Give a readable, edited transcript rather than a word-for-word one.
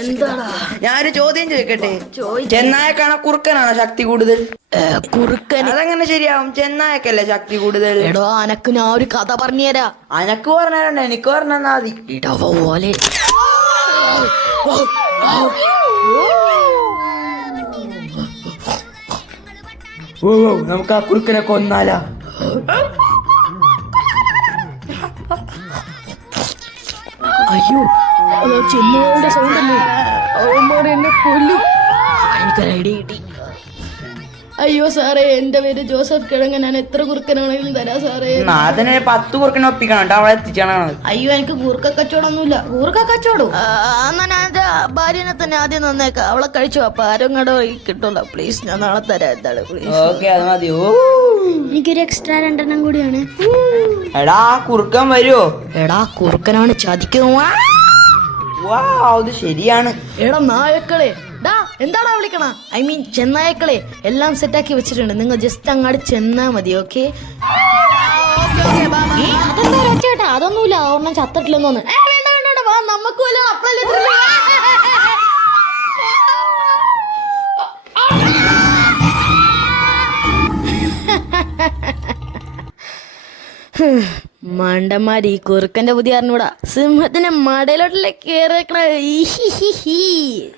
എന്താടാ? ഞാനൊരു ചോദ്യം ചോദിക്കട്ടെ? ചെന്നായക്കാണോ കുറുക്കനാണോ ശക്തി കൂടുതൽ? കുറുക്കൻ. അതെങ്ങനെ ശരിയാവും? ചെന്നായക്കല്ലേ ശക്തി കൂടുതൽ. എടോ, അനക്ക് ഞാൻ ഒരു കഥ പറഞ്ഞുതരാ. അനക്ക് പറഞ്ഞാലുണ്ട്, എനിക്ക് പറഞ്ഞാ മതി. ഇടപോലെ നമുക്ക് ആ കുറുക്കനെ കൊന്നാലാ? അയ്യോ, അതോ ചെന്നുകളുടെ സൗണ്ട് അല്ലേ? അവന്മാർ എന്നെ കൊല്ലും. എനിക്കൊരു ഐഡിയ കിട്ടി. അയ്യോ സാറേ, എന്റെ പേര് ജോസഫ് കിഴങ്ങൻ. ഞാൻ എത്ര കുറുക്കനാണെങ്കിലും തരാം സാറേ. അതിനെ 10 കുറുക്കനെ ഒപ്പിക്കണം, അവളെ എത്തിച്ചാണ്. അയ്യോ, എനിക്ക് കൂർക്ക കച്ചവടമൊന്നുമില്ല. കൂർക്ക കച്ചവടം എന്നാ ഞാൻ എന്റെ ഭാര്യനെ തന്നെ ആദ്യം നന്നേക്കാം. അവളെ കഴിച്ചു. അപ്പൊ ആരും കട കിട്ടുള്ള. പ്ലീസ്, ഞാൻ നാളെ തരാം. എന്താണ് പ്ലീസ്? ഓക്കെ, അത് മതി. എനിക്കൊരു എക്സ്ട്രാ 2 കൂടിയാണ്. എടാ, കുറുക്കൻ വരുവോ? എടാ, കുറുക്കനാണ് ചതിക്കുന്നു. അത് ശരിയാണ്. എടാ നായക്കളെ, എന്താടാ വിളിക്കണ? ഐ മീൻ ചെന്നായക്കളെ, എല്ലാം സെറ്റാക്കി വെച്ചിട്ടുണ്ട്. നിങ്ങൾ ജസ്റ്റ് അങ്ങോട്ട് ചെന്നാ മതി. ഓക്കെ? അതൊന്നുമില്ല, ഒരെണ്ണം ചത്തിട്ടില്ലെന്ന് തോന്നുന്നു. നമുക്ക് മണ്ടന്മാര്, ഈ കുറുക്കന്റെ പുതിയ അറിഞ്ഞൂടാ. സിംഹത്തിന്റെ മടയിലോട്ടല്ലേ കേറിയേക്കണ.